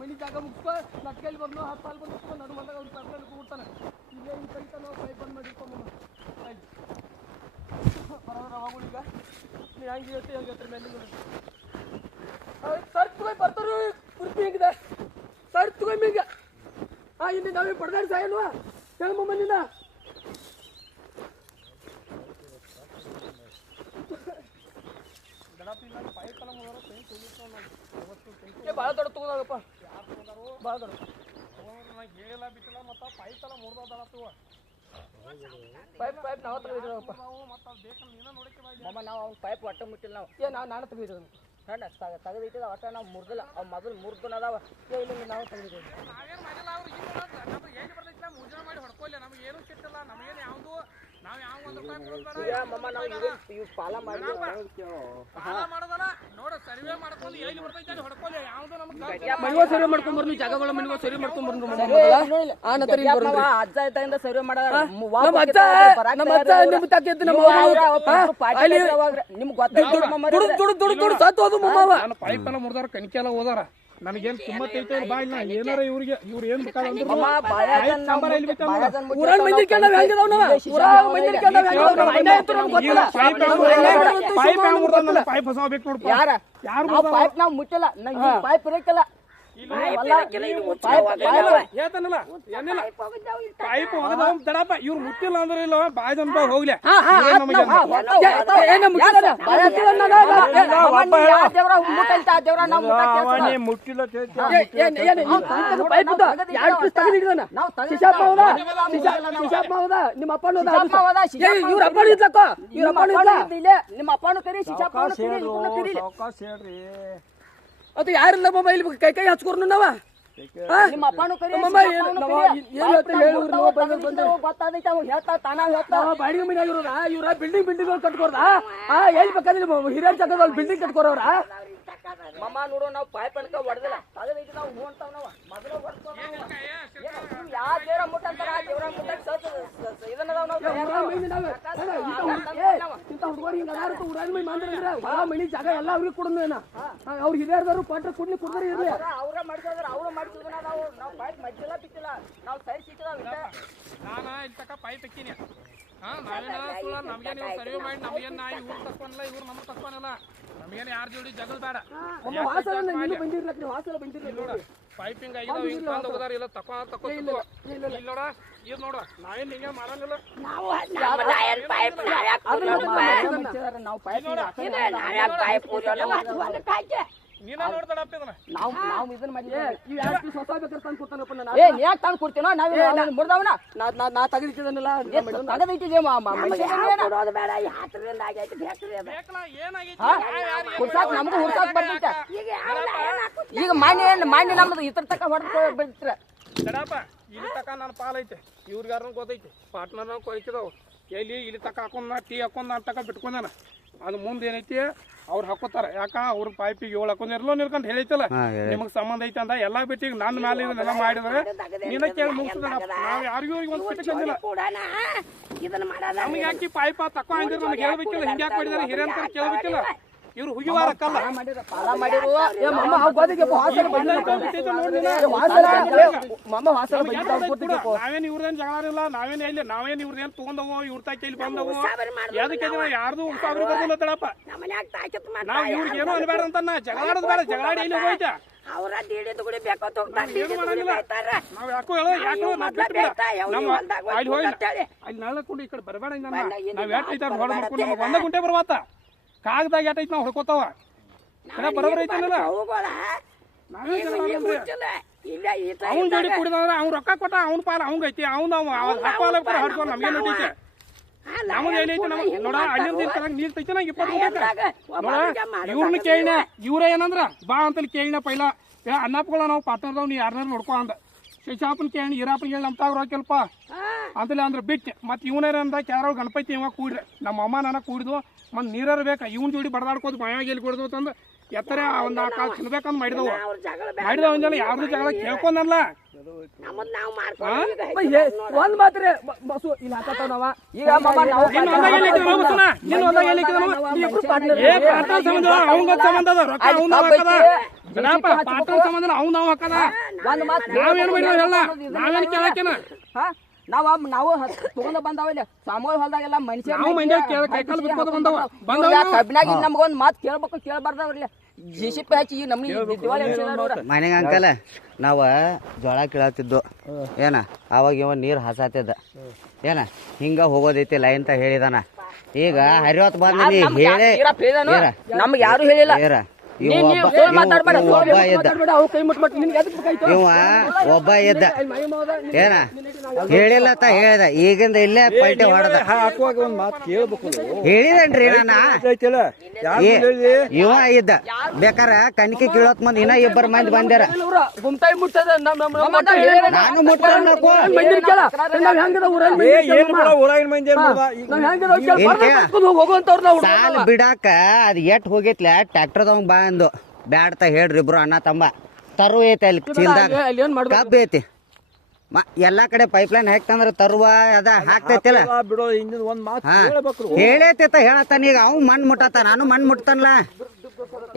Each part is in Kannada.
ಮನಿ ಜಾಗ ಮುಗಿಸ್ಕೊ ನನ್ನ ಕೈಲಿ ಬಂದು 10 ಸಾಲ ಬಂದು ನಡು ಬಂದಾಗ ಅವ್ರು ಪೇಪರಲ್ಲಿ ಕೂಡ್ತಾನೆ ಇಲ್ಲೇ ಈ ಕೈತ ನಾವು ಪೈಪ್ ಬಂದು ಮಾಡಿರ್ಕೊಂಬ ಆಯ್ತು ಬರೋದ್ರ ಅವಾಗಳೀಗ ನೀವು ಹೆಂಗೆ ಹೇಳ್ತೀವಿ ಹಂಗೆ ಹೇಳ್ತೀರಿ ಮೇಲೆ ಸರ್ ತಗೊಂಡು ಬರ್ತಾರು ಕುರ್ತಿ ಹೆಂಗಿದೆ ಸರ್ ತಗೊಂಡು ಹಿಂಗೆ ಇಲ್ಲಿ ನಾವೇ ಪಡ್ದಾಡಿ ಸಾಯಲ್ವಾ ಕೇಳಮ್ಮನಿಂದ ಭಾಳ ದೊಡ್ಡ ತಗೋದಾಗಪ್ಪ ಭಾಳ ದೊಡ್ಡ ಹೇಳಿಲ್ಲ ಬಿಟ್ಟಿಲ್ಲ ಮತ್ತು ಪೈಪ್ ಎಲ್ಲ ಮುರಿದೋದಾಗತ್ತವ ಪೈಪ್ ನಾವು ತೆಗೆದಿರೋಪ್ಪ ಮಮ್ಮ ನಾವು ಅವ್ನ ಪೈಪ್ ಒಟ್ಟ ಮುಟ್ಟಿಲ್ಲ ನಾವು ನಾನು ತೆಗೆದಿರೋದು ತೆಗೆದಿಟ್ಟಿದ ಒಟ್ಟ ನಾವು ಮುರಿದಿಲ್ಲ ಅವು ಮೊದಲು ಮುರಿದು ಅದಾವ ಇಲ್ಲ ನಾವು ತೆಗೆದಿದ್ದೀವಿ ನಾವೇನು ಮಾಡಿಲ್ಲ ಅವ್ರು ನಮ್ಗೆ ಹೇಗೆ ಬರ್ತೈತಿಲ್ಲ ಮುಂಜಾನೆ ಮಾಡಿ ಹೊಡ್ಕೊಳ್ಳಿ ನಮ್ಗೆ ಏನು ಸಿಟ್ಟಿಲ್ಲ ನಮಗೇನು ಯಾವುದು ನಾವು ಯಾವ ಒಂದು ಮಮ್ಮ ನಾವು ಇವು ಪಾಲ ಮಾಡಿ ಪಾಲ ಮಾಡೋದಲ್ಲ ನೋಡ ಸರ್ವೆ ಮಾಡ್ಕೊಂಡು ಹೇಗೆ ಬರ್ತೈತೆ ಅಲ್ಲಿ ಹೊಡ್ಕೊಳ್ಳಿ ಯಾವುದು ನಮ್ಗೆ ಮನಿಗೋ ಸರ್ವೆ ಮಾಡ್ಕೊಂಡ್ ಬರ್ನು ಜಾಗಗಳ ಮನಿಗೋ ಸರ್ವೆ ಮಾಡ್ಕೊಂಡ್ ಬರ್ನು ಅಜ್ಜ ಇದ್ದಿಂದ ಸರ್ವೆ ಮಾಡೋದ ನಮ್ಮ ಅಜ್ಜ ನಿಮ್ಮ ತಕ್ಕಿದ್ದು ನಮ್ಮ ನಿಮ್ಗೆ ಗೊತ್ತ ಸತ್ತೋದು ಮಮ್ಮ ನಾನು ಪೈಪ್ ಎಲ್ಲ ಮುರಿದಾರ ಕಣಿಕೆ ಎಲ್ಲ ಹೋದಾರ ನನಗೇನು ತುಂಬ ತೈತೆ ಬಾ ಇಲ್ಲ ಏನಾರ ಇವ್ರಿಗೆ ಇವ್ರು ಏನು ಬೇಕಾದ್ರೆ ಪೈಪ್ ಹೊಸ ಬೇಕು ನೋಡ್ಪ ಯಾರು ಪೈಪ್ ನಾವು ಮುಟ್ಟಿಲ್ಲ ಪೈಪ್ ಇರಕ್ಕಿಲ್ಲ ಪೈಪ್ ದಡಪ್ಪ ಇವ್ರು ಮುಟ್ಟಿಲ್ಲ ಅಂದ್ರೆ ಇಲ್ಲ ಬಾಯ್ ಅಂತ ಹೋಗ್ಲಿ ನಿಮ್ಮ ಅಪ್ಪ ನಿಮ್ಮ ಅಪ್ಪನು ಕರಿ ಅದು ಯಾರಿಲ್ಲ ಮೊಬೈಲ್ ಕೈ ಹಚ್ಕೊರ್ನು ನಾವ ನಿಮ್ಮ ಅಪ್ಪನು ಕರಿ ಗೊತ್ತಾದೈತೆ ಅವ್ ಹೇಳ್ತಾ ತಾನ ಹೇಳ್ತಾ ಬಾಡಿಗೆ ಮನೆ ಆಗಿರೋದ ಇವ್ರ ಬಿಲ್ಡಿಂಗ್ ಕಟ್ಕೋರ್ದ ಎಲ್ಲಿ ಬೇಕಾದ್ರೆ ಹಿರಿಯರ್ ಜಾಗದಲ್ಲಿ ಬಿಲ್ಡಿಂಗ್ ಕಟ್ಕೋರವ್ರ ಮಮ್ಮ ನೋಡು ನಾವು ಪೈಪ್ ಅನ್ಕ ಹೊಡೆದಿಲ್ಲ ತಗದೈತಿ ನಾವು ಹೂ ಅಂತಾವ್ ನಾವ ಮೊದಲು ಯಾವ ದೇವ್ರ ಮುಟ್ಟಂತಾರ ದೇವ್ರ ಮುಟ್ಟ ಇದನ್ನದಾವ್ ನಾವು ಇಂಥ ಹುಡುಗರು ಹಿಂಗ ಅದಾರು ಊರಾಗ ಮೈ ಮಾಂದ್ರ ಹೊಲ ಮನಿ ಜಾಗ ಎಲ್ಲ ಅವ್ರಿಗೆ ಕೊಡೋಣ ಅವ್ರ ಹಿರಿಯರ್ದಾರು ಕೊಟ್ರೆ ಕುಡ್ಲಿ ಕುಡ್ದಾರ ಇರ್ಲಿ ಅವ್ರ ಮಾಡಿದ್ರ ಅವ್ರು ಮಾಡಿಸಿದ್ರ ನಾವು ಪೈಪ್ ಮಜ್ಜಿಲ್ಲ ಬಿಟ್ಟಿಲ್ಲ ನಾವು ಸೈಡ್ ಸಿಕ್ಕಿದಾವ ನಾನು ಇಲ್ಲಿ ತಕ ಪೈಪ್ ಇಕ್ಕಿನಿ ನಮ್ಗೇನು ಇವ್ರು ಸರ್ವೆ ಮಾಡಿ ನಮ್ಗೇನು ನಾ ಇವ್ರು ತಸ್ಕೊನಲ್ಲ ಇವ್ರು ನಮ್ಗೆ ತಸ್ಕೊನಲ್ಲ ನಮ್ಗೇನು ಯಾರ ಜೋಡಿ ಜಗಳ ಬೇಡ ಪೈಪಿಂಗ್ ಆಗಿದಾವ ಹಿಂಗೆ ತಂದು ಹೋದಾರ ಇಲ್ಲ ತಕೋ ಇಲ್ಲಿ ನೋಡ ಇದು ನೋಡ ನಾವೇನು ಹಿಂಗೆ ಮಾಡಂಗಿಲ್ಲ ನೀನ ನೋಡ್ತಾಡಪ್ಪ ಇದನ್ನ ನಾವು ಇದನ್ನ ಮಾಡಿ ಹೊಸ ಬೇಕಾದ್ರೆ ತಂದು ಕೊಡ್ತಾನಪ್ಪ ನಾನು ಯಾಕೆ ತಂದು ಕೊಡ್ತೀನೋ ನಾವು ಮುರ್ದವನ ನಾ ತೆಗೆದಿಟ್ಟಿದ್ದನಲ್ಲ ತೆಗೆದಿಟ್ಟಿದ್ದೆ ಬೇಡ ಯಾತ್ರೆಯಿಂದ ಆಗೈತಿ ಹುಡ್ಸಾಕ್ ನಮ್ದು ಹುಡ್ಸಾಕ್ ಬರ್ತೈತೆ ಈಗ ಮಾನ್ಯ ನಮ್ದು ಇತರ ತಕ ಹೊಡೆದು ಬಿಡ್ತೀರ ದಡಪ್ಪ ಇಲ್ಲಿ ತಕ ನನ್ನ ಪಾಲೈತೆ ಇವ್ರಿಗಾರ ಗೊತ್ತೈತಿ ಪಾರ್ಟ್ನರ್ ಕೊಯ್ತಿದಾವ ಎಲ್ಲಿ ಇಲ್ಲಿ ತಕ ಹಾಕೊಂಡ್ ಟೀ ಹಾಕೊಂಡ್ ನಾನು ತಕ ಬಿಟ್ಕೊಂಡಾನ ಅದು ಮುಂದೆ ಏನೈತಿ ಅವ್ರು ಹಾಕೋತಾರ ಯಾಕ ಅವ್ರ ಪೈಪಿಗೆ 7 ಹಾಕೊಂಡಿರ್ಲೋ ನಿಲ್ಕೊಂಡು ಹೇಳೈತಲ್ಲ ನಿಮಗ್ ಸಂಬಂಧ ಐತೆ ಅಂತ ಎಲ್ಲಾ ಬಿಟ್ಟು ಈಗ ನನ್ನ ಮೇಲೆ ಇದನ್ನೆಲ್ಲ ಮಾಡಿದ್ರೆ ನೀನ ಕೇಳಿ ಮುಗಿಸ್ದ ನಾವ್ ಯಾರಿಗೂ ಒಂದು ಬಿಟ್ಟಿಲ್ಲ ನಮ್ಗೆ ಯಾಕೆ ಪೈಪ್ ತಕೋ ಹಂಗಿರ ನಮ್ಗೆ ಹೇಳ್ಬೇಕಿಲ್ಲ ಹಿಂಗೆ ಯಾಕೆ ಮಾಡಿದಾರೆ ಹಿರಿಯಂತ ಕೇಳ್ಬೇಕಿಲ್ಲ ಇವ್ರು ಹುಗಿವಾರಕ್ಕಲ್ಲ ನಾವೇನ್ ಇವ್ರದೇನ್ ಜಗಳ ಇಲ್ಲ ನಾವೇನ್ ಇಲ್ಲಿ ನಾವೇನ್ ಇವ್ರದೇನ್ ತಗೊಂಡವು ಇವ್ರ ತಾಕಿ ಇಲ್ಲಿ ಬಂದವು ಯಾದಕ್ಕೆ ಯಾರ್ದು ಸಾವಿರ ಬರ್ದಿಲ್ಲ ತಡಪ್ಪ ನಾವ್ ಇವ್ರಿಗೆ ಏನೋ ಅನ್ಬೇಡ ಅಂತ ಜಗಳಾಡೋದು ಬೇಡ ಜಗಳಾಡಿ ಇಲ್ಲಿ ಹೋಯ್ತಾ ನಾವ್ ಯಾಕೋ ಹೇಳೋ ಯಾಕೋ ಅಲ್ಲಿ ಹೋಗಿ ಅಲ್ಲಿ ನಾಲ್ಕು ಈ ಕಡೆ ಬರಬೇಡ ನಾವ್ ಯಾಕೆ ಹೊಡ ಮಾಡ್ಕೊಂಡು ನಮ್ಗೆ 1 ಗಂಟೆ ಬರ್ವಾತ ಕಾಗದಾಗ ಏಟೈತಿ ನಾವು ಹೊಡ್ಕೋತಾವ ಬರೋಬರ ಐತಲ್ಲ ಅವ್ನ ಜೋಡಿ ಕುಡಿದ್ರೆ ಅವ್ನು ರೊಕ್ಕ ಕೊಟ್ಟ ಅವ್ನ ಪಾಲ ಅವಂಗ ಐತಿ ಅವ್ನ ಪಾಲ ಹೊಡ್ಕೊಂಡು ನಮ್ಗೆ ನೋಟೈತೆ ನಮ್ದು ಏನೈತಿ ನಮ್ಗೆ ನೋಡ ಅಲ್ಲಿಂದ ನೀರ್ ತೈತಿ ನಂಗೆ 20 ಗಂಟೆ ನೋಡ ಇವ್ರನ್ನ ಕೇಳಿನ ಇವ್ರ ಏನಂದ್ರ ಬಾ ಅಂತಲ್ಲಿ ಕೇಳಿನ ಪೈಲ ಅನ್ನಪ್ಪಗಳ ನಾವು ಪಾರ್ಟ್ನರ್ದವ್ ನೀ ಯಾರನ್ನಾರು ನೋಡ್ಕೊ ಅಂದ ಶೇಷಾಪನ್ ಕೇಳಿ ಈರಾಪನ್ ಕೇಳಿ ನಮ್ಮ ತಾಗ ರೊಕ್ಕಲ್ಪ ಅಂತಲೇ ಅಂದ್ರೆ ಬಿಟ್ಟು ಮತ್ತೆ ಇವನೇನಂದ ಕ್ಯಾರ ಗಣಪತಿ ಇವಾಗ ಕೂಡ್ರಿ ನಮ್ಮ ಅಮ್ಮ ನಾನ ಕೂಡಿದ್ವು ಮತ್ತೆ ನೀರಾರ ಬೇಕಾ ಇವನ್ ಜೋಡಿ ಬಡದಾಡ್ಕೋದು ಬಾಯಾಗಿ ಎಲ್ಲಿ ಕೊಡ್ದು ಅಂತಂದು ಎತ್ತರ ಒಂದ್ 4 ಕಾಲು ತಿನ್ಬೇಕಂದ್ ಮಾಡಿದವು ಅಂಜಲ್ಲ ಯಾವ್ದು ಜಗಳ ಕೇಳ್ಕೊಂಡಲ್ಲ ಒಂದ್ ಮಾತ್ರ ಬಸ್ಸು ಇಲ್ಲಿ ಹಾಕತ್ತಾವ ನಾವ ಈಗ ಅವಂಗ ಸಂಬಂಧ ಅದ ರೊಕ್ಕ ಸಂಬಂಧ ನಾವು ನಾವು ಹಾಕದ ಒಂದ್ ಮಾತ್ ನಾವೇನು ಮಾಡಿಲ್ಲ ಹೇಳ ನಾವೇನು ಕೇಳಕ್ಕೇನ ನಾವು ತಗೊಂಡ ಬಂದಾವಿಲ್ಲ ಸಾಮೂಹಿಕ ಹೊಲ್ದಾಗೆಲ್ಲ ಮನುಷ್ಯ ನಾವು ಮಂಡ್ಯ ಕೈಕಾಲು ಬಿಟ್ಕೋತ ಬಂದವ ಕಬ್ಬಿನಾಗ ನಮ್ಗೊಂದ್ ಮಾತು ಕೇಳ್ಬೇಕು ಕೇಳಬಾರ್ದವ್ರಲ್ಲ ಜಿಸಿಪಿ ಹಚ್ಚಿ ಈ ನಮ್ನಿ ದಿವಾಳಿ ಮನೆಗೆ ಅಂಕಲ್ ನಾವ ಜೋಳ ಕೀಳತ್ತಿದ್ದು ಏನ ಅವಾಗ ಇವ ನೀರ್ ಹಾಸಾತಿದ್ದ ಏನ ಹಿಂಗ ಹೋಗೋದೈತಿ ಲೈನ್ ಅಂತ ಹೇಳಿದಾನ ಈಗ ಹರಿವತ್ ಬಂದ ನೀ ಹೇಳಿ ನಮ್ಗೆ ಯಾರು ಹೇಳಿಲ್ಲ ಇವ ಒಬ್ಬ ಇದ್ದ ಏನ ಹೇಳಿಲ್ಲ ಅಂತ ಹೇಳ್ದ ಈಗಿಂದ ಇಲ್ಲೇ ಪಲ್ಟಿ ಹೊಡೆದ ಹೇಳಿದೇನ್ರಿ ಇವ ಇದ್ದ ಬೇಕಾರ ಕಣ್ಕಿ ಕೀಳೋತ್ ಮಂದಿ ಇನ್ನ ಇಬ್ಬರು ಮಂದಿ ಬಂದ್ಯಾರ ನಾನು ಸಾಲ ಬಿಡಾಕ ಅದ್ ಎಟ್ ಹೋಗೈತ್ಲ ಟ್ರ್ಯಾಕ್ಟರ್ದವ್ ಬಾ ಅಂದು ಬ್ಯಾಡ್ತ ಹೇಳ್ರಿ ಇಬ್ರು ಅಣ್ಣ ತಮ್ಮ ತರು ಐತಿ ಅಲ್ಲಿ ಚೀಲ್ದಾಗ ಕಬ್ಬು ಐತಿ ಎಲ್ಲಾ ಕಡೆ ಪೈಪ್ಲೈನ್ ಹಾಕ್ತಂದ್ರ ತರುವ ಅದ ಹಾಕ್ತೈತಿಲ್ಲ ಹೇಳೈತಿ ಹೇಳತ್ತಾನ ಈಗ ಅವ್ ಮಣ್ ಮುಟ್ಟತ್ತ ನಾನು ಮಣ್ ಮುಟ್ತಾನಲ್ಲ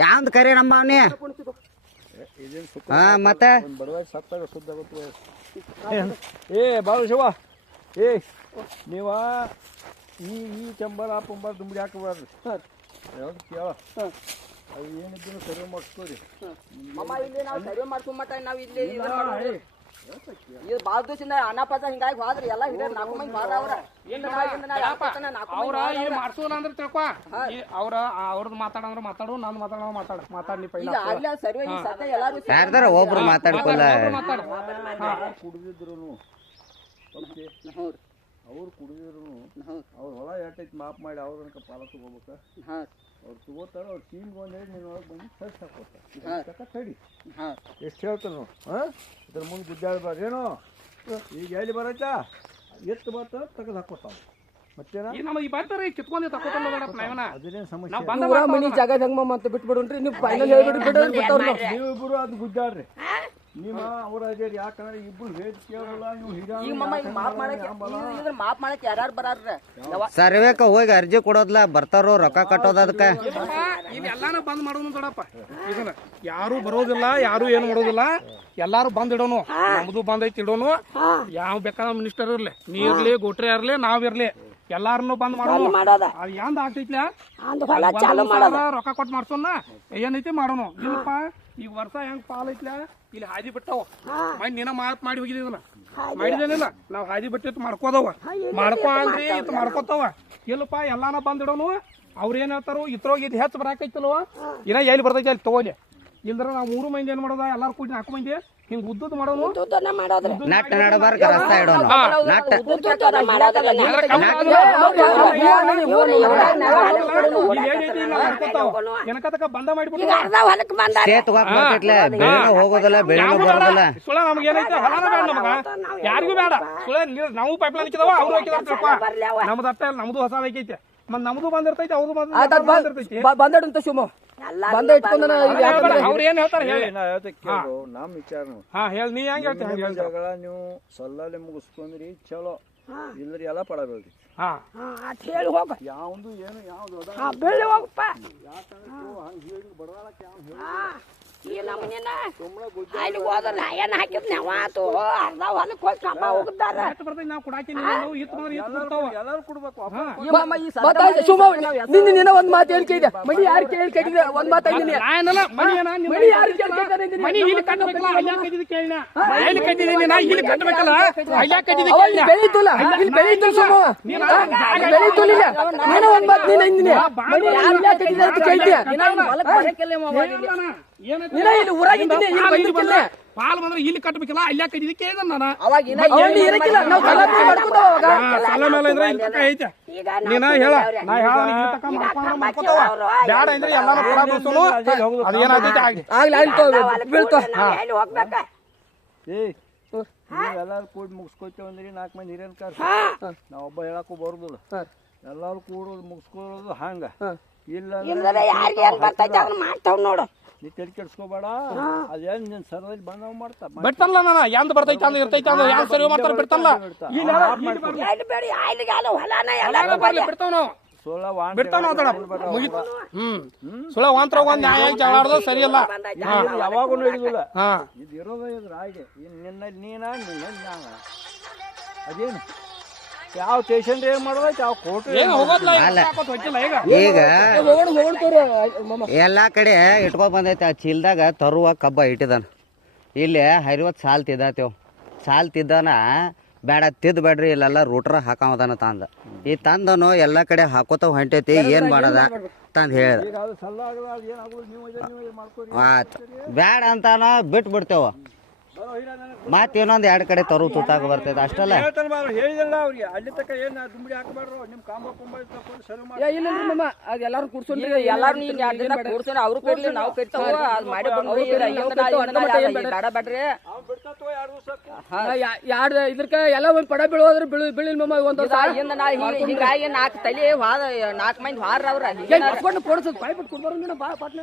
ಯಾವ್ದು ಕರೆ ನಮ್ಮ ಅವನಿ ಹಾ ಮತ್ತೆ ಏ ಬಾಳ ಶಿವ ಏ ನೀವ ಈ ಚಂಬರ ಪಂಬರ್ ದುಂಬಡಿ ಹಾಕಬಾರ್ದು ಯಾವ್ದು ಕೇಳ ಅದು ಏನಿದ್ರು ಸರ್ವೆ ಮಾಡಿಸ್ಕೋರಿ ಸರ್ವೆ ಮಾಡ್ಕೊಂಬಟ್ಟ ನಾವ್ ಇಲ್ಲಿ ಇದು ಬಾಳ ದಿವಸದಿಂದ ಅನಾಪಾಸ ಹಿಂಗಾಗಿ ಹೋದ್ರಿ ಎಲ್ಲ ಹಿರಿಯರ್ 4 ಮಂದಿ ಹೋದ ಅವ್ರ ಮಾಡ್ಸೋಲ್ಲ ಅಂದ್ರೆ ತಿಳ್ಕೊ ಅವ್ರದ್ದು ಮಾತಾಡಂದ್ರ ಮಾತಾಡು ನಾನು ಮಾತಾಡಿ ಈಗ ಆಗ್ಲೇ ಸರ್ವೆ ಈ ಸತ ಎಲ್ಲಾರು ಯಾರ್ದಾರ ಒಬ್ರು ಮಾತಾಡ್ಕೊಲ್ಲ ಕುಡಿದಿದ್ರು ಅವ್ರು ಕುಡಿದಿದ್ರು ಅವ್ರ ಹೊಲ ಎಟ್ಟೈತಿ ಮಾಪ್ ಮಾಡಿ ಅವ್ರ ಪಾಲ ತಗೋಬೇಕ ಅವ್ರು ತಗೋತಾರ ಅವ್ರ ಟೀಮ್ಗೆ ಒಂದು ಹೇಳಿ ನೀನು ಒಳಗೆ ಬಂದು ಸರ್ಚ್ ಹಾಕೋತಾರೆ ತಡಿ ಎಷ್ಟು ಹೇಳ್ತಾರ ನಾವು ಇದ್ರ ಮುಂದೆ ಗುದ್ದಾಡ್ಬಾರ್ದು ಏನೋ ಈಗ ಎಲ್ಲಿ ಬರೈತಾ ಎತ್ತು ಬರ್ತಾರ ತೆಗೆದು ಹಾಕೋತಾವ ಮತ್ತೇನ ನಮಗೆ ಬರ್ತಾರೆ ಕಿತ್ಕೊಂಡಿ ತಕೋತಾನ ಅದೇನೇನು ಸಮಸ್ಯೆ ಮನಿ ಜಾಗ ಹೆಂಗ ಮತ್ತೆ ಬಿಟ್ಬಿಡ್ರಿ ನೀವು ಫೈನಲ್ ಹೇಳ್ಬಿಟ್ಟು ನೀವು ಇಬ್ಬರು ಅದು ಗುದ್ದಾಡ್ರಿ ನಿಮ್ಮ ಅವ್ರ ಯಾಕಂದ್ರೆ ಇಬ್ರು ಹೇಳಿ ಕೇಳಲ್ಲ ನೀವು ಮಾಪ್ ಮಾಡಕ್ ಯಾರು ಬರಾರ್ರ ಸರ್ವೇಕ ಹೋಗಿ ಅರ್ಜಿ ಕೊಡೋದ್ಲ ಬರ್ತಾರೋ ರೊಕ್ಕ ಕಟ್ಟೋದ ಅದಕ್ಕ ಎಲ್ಲಾನು ಬಂದ್ ಮಾಡೋನು ದೊಡ್ಡಪ್ಪ ಇದನ್ನ ಯಾರು ಬರೋದಿಲ್ಲ ಯಾರು ಏನು ಮಾಡೋದಿಲ್ಲ ಎಲ್ಲಾರು ಬಂದ್ ಇಡೋನು ನಮ್ದು ಬಂದ್ ಐತಿ ಇಡೋನು ಯಾವ ಬೇಕಾದ ಮಿನಿಸ್ಟರ್ ಇರ್ಲಿ ನೀ ಇರ್ಲಿ ಗೋಟ್ರಿ ಇರ್ಲಿ ನಾವ್ ಇರ್ಲಿ ಎಲ್ಲಾರನ್ನು ಬಂದ್ ಮಾಡೋನು ಅದ್ ಯಾಂದ ಆಗ್ತೈತ್ಲ ರೊಕ್ಕ ಕೊಟ್ಟು ಮಾಡ್ಸೋಣ ಏನೈತಿ ಮಾಡೋನು ಇಲ್ಲಪ್ಪ ಈಗ ವರ್ಷ ಹೆಂಗ್ ಪಾಲ್ ಐತ್ಲ ಇಲ್ಲಿ ಹಾದಿ ಬಿಟ್ಟಾವ ನೀನ ಮಾಡಿ ಹೋಗಿದ್ದೀವಲ್ಲ ಮಾಡಿದೇನಿಲ್ಲ ನಾವ್ ಹಾದಿ ಬಿಟ್ಟಿತ್ತು ಮಾಡ್ಕೋದವ ಮಾಡ್ಕೋ ಅಂದ್ರಿ ಇತ್ತು ಮಾಡ್ಕೋತಾವ ಇಲ್ಲಪ್ಪ ಎಲ್ಲಾನ ಬಂದಿಡೋನು ಅವ್ರ ಏನ್ ಹೇಳ್ತಾರೋ ಇತ್ರೋಗ ಇದು ಹೆಚ್ಚು ಬರಾಕೈತಲ್ವ ಇನ್ನ ಎಲ್ಲಿ ಬರ್ತೈತಿ ಅಲ್ಲಿ ತಗೋಲಿ ಇಲ್ದ್ರ ನಾವ್ 3 ಮಂದಿ ಏನ್ ಮಾಡೋದ ಎಲ್ಲಾರು ಕೂಡಿ 4 ಮಂದಿ ಹಿಂಗ್ ಉದ್ದದ್ ಮಾಡೋನು ನಟ್ ನಡಬಾರ್ಕ ರಸ್ತಾ ಇಡೋನು ಏನಕತಕ ಬಂದ ಮಾಡಿಬಿಟ್ಟು ಹೋಗೋದಿಲ್ಲ ಬೆಳೆನೂ ಬರೋದಿಲ್ಲ ಸುಳ ನಮ್ಗೆ ಏನೈತೆ ಹೊಲನ ಬೇಡ ನಮಗ ಯಾರಿಗೂ ಬೇಡ ಸುಳ ನಾವು ಪೈಪ್ಲೈನ್ ಹಾಕಿದವ ಅವ್ರು ಹಾಕಿದಾರ ನಮ್ದು ಅಷ್ಟ ನಮ್ದು ಹೊಸ ಐಕೈತೆ ಮತ್ ನಮ್ದು ಬಂದಿರ್ತೈತಿ ಅವ್ರು ಬಂದಿರ್ತೈತಿ ಬಂದಡಂತ ಸುಮ ಬಂದ ಇಟ್ಕೊಂಡ ಅವ್ರ ಏನ್ ಹೇಳ್ತಾರೆ ಹೇಳಿ ನಮ್ ವಿಚಾರ ಹೇಳಿ ನೀ ಹೆಂಗ್ ಹೇಳ್ತೀವಿ ಜಗಳ ನೀವು ಸಲ್ಲಲ್ಲಿ ಮುಗಿಸ್ಕೊಂಡ್ರಿ ಚಲೋ ಇಲ್ರಿ ಎಲ್ಲ ಪಡಬೇಡ್ರಿ ಹೇಳಿ ಹೋಗ ಯಾವ್ದು ಏನು ಯಾವ್ದು ಬೆಳ್ಳಿ ಹೋಗಪ್ಪ ಹಂಗ ಹೇಳಿ ಬಡವಾಳಕ್ಕೆ ಯಾವ ಅಲ್ಲಿ ಹೋದಲ್ಲ ಏನ್ ಹಾಕಿದ್ ನಾವ್ ಆತು ಅರ್ಧ ಹೊಲಕ್ ಹೋಗಿ ಕಂಬ ಹೋಗ್ತಾರ ನಾವು ಕುಡಾಕಿ ಎಲ್ಲಾರು ಕೊಡ್ಬೇಕು ನಿನ್ನ ಒಂದ್ ಮಾತು ಹೇಳ್ಕಿದೆ ಮನಿ ಯಾರು ಕೇಳಿದೆ ಒಂದ್ ಮಾತು ಮನಿ ಯಾರು ಬೆಳೀತಲ್ಲ ಇಲ್ಲಿ ಬೆಳೀತು ಸುಮ ಬೆಳೀತಿಲ್ಲ ನೀನು ಒಂದ್ ಮಾತು ನೀನ್ ಅಂದಿನಿ ಮನಿ ಯಾರು ಕಟ್ಟಿದೆ ಅಂತ ಕೇಳ್ತೀಯ ಇಲ್ಲಿ ಊರಾಗಿದ್ದೀನಿ ಪಾಲ್ ಬಂದ್ರೆ ಇಲ್ಲಿ ಕಟ್ಟಬೇಕಲ್ಲ ಅಲ್ಲೇ ಕಟ್ಟಿದ್ ಕೇಳಿದ ನಾನು ಸಾಲ ಮೇಲೆ ಅಂದ್ರೆ ಇಲ್ಲಿ ತಕ ಐತೆ ನೀನ ಹೇಳ ನಾ ಹೇಳ ಬ್ಯಾಡ ಅಂದ್ರೆ ಎಲ್ಲಾನು ಪುರ ದೋಸನು ಅದೇನಾಗ್ತೈತೆ ಎಲ್ಲಾರು ಕೂಡಿ ಮುಗಿಸ್ಕೊತೇವೆ ಅಂದ್ರಿ 4 ಮಂದಿ ಹಿರಿಯನ್ ಕರ್ಸ ನಾವ್ ಒಬ್ಬ ಹೇಳಕ್ಕೂ ಬರುದಿಲ್ಲ ಎಲ್ಲಾರು ಕೂಡೋದು ಮುಗಿಸ್ಕೊಳ್ಳೋದು ಹಂಗ ಮಾಡ್ತಾವ್ ನೋಡು ನೀ ತಲೆ ಕೆಡ್ಸ್ಕೋಬೇಡ ಅದೇನ್ ನಿನ್ ಸರ್ದಲ್ಲಿ ಬಂದವ್ ಮಾಡ್ತಾ ಬಿಡ್ತಲ್ಲ ನಾನು ಎಂದ್ ಬರ್ತೈತೆ ಅಂದ್ರೆ ಇರ್ತೈತೆ ಅಂದ್ರೆ ಯಾರು ಸರಿ ಮಾಡ್ತಾರೆ ಬಿಡ್ತಲ್ಲ ಬಿಡ್ತಾವ್ ನಾವು ಸೋಳ ಬಿಡ್ತಾವ ನೋಡ್ತಾಳ ಮುಗಿತು ಸುಳ ವಾಂತ್ರ ಒಂದ್ ನ್ಯಾಯ ಜಗಳಾಡ್ದು ಸರಿ ಇಲ್ಲ ಯಾವಾಗೂ ಹಿಡಿದಿಲ್ಲ ಹಾ ಇದು ಇರೋದೇ ಇದ್ರ ಹಾಗೆ ನಿನ್ನ ನೀನ ಅದೇನು ಯಾವ ಸ್ಟೇಷನ್ ಏನ್ ಮಾಡೋದ ಯಾವ ಕೋರ್ಟ್ ಏನ್ ಹೋಗೋದ್ಲ ಅಲ್ಲ. ಹೊಟ್ಟಿಲ್ಲ ಈಗ ಈಗ ಹೋಗ್ತವ್ರಿ ಎಲ್ಲಾ ಕಡೆ ಇಟ್ಕೊಂಡ್ ಬಂದೈತೆ ಆ ಚೀಲ್ದಾಗ ತರುವ ಕಬ್ಬ ಇಟ್ಟಿದಾನ ಇಲ್ಲಿ 50 ಸಾಲ್ ತಿದ್ದಾತೇವ್ ಸಾಲ್ ತಿದ್ದಾನ ಬೇಡ ತಿದ್ದಬೇಡ್ರಿ ಇಲ್ಲೆಲ್ಲ ರೂಟ್ರ ಹಾಕಾವದಾನ ತಂದ ಈ ತಂದನು ಎಲ್ಲಾ ಕಡೆ ಹಾಕೋತ ಹೊಂಟೈತಿ ಏನ್ ಮಾಡದ ತಂದ್ ಹೇಳ್ದ ಈಗ ಅದು ಸಲ್ಲ ಆಗಲ್ಲ ಅದು ಏನಾಗೋದು ನೀವು ಮಾಡ್ಕೋರಿ ಆತ್ ಬ್ಯಾಡ ಅಂತಾನ ಬಿಟ್ಟು ಬಿಡ್ತೇವ ಮತ್ ಇನ್ನೊಂದ್ 2 ಕಡೆ ತರು ತುತ್ತಾಗ ಬರ್ತೈತೆ ಅಷ್ಟಲ್ಲ ಹೇಳ್ತಾನೆ ಬಾ ಹೇಳಿದಲ್ಲ ಅವ್ರಿಗೆ ಅಲ್ಲಿ ತಕ್ಕ ಏನ್ ದುಂಬಡಿ ಹಾಕಬಾರ್ದು ನಿಮ್ ಕಾಂಬ ತಕೊಂಡು ಸರಿ ಮಾಡಿ ಇಲ್ಲ ಮಮ್ಮ ಅದ್ ಎಲ್ಲಾರು ಕೂಡ್ಸೋಣ್ರಿ ಎಲ್ಲಾರು ನೀನ್ 2 ದಿನ ಕೂಡ್ಸೋಣ ಅವ್ರು ಕಟ್ಲಿ ನಾವು ಕಟ್ತಾವ ಅದ್ ಮಾಡಿ ಬಂದ್ರಿ ಬೇಡ ಬೇಡ್ರಿ ಅವ್ನು ಬಿಡ್ತಾತೋ 2 ದಿವಸ ಯಾರ್ದು ಇದ್ರಕ ಎಲ್ಲ ಒಂದ್ ಪಡ ಬೀಳೋದ್ರ ಬೀಳಿಲ್ ಮಮ್ಮ ಒಂದ್ ಹಿಂದ ನಾ ಹಿಂಗಾಗಿ 4 ತಲೆ ವಾದ 4 ಮಂದಿ ವಾರ ಅವ್ರ ಕೊಡ್ಸೋದು ಪಾಯ್ ಬಿಟ್ಟು ಕೊಡ್ಬಾರ ಬಾ ಪಾಟ್ನ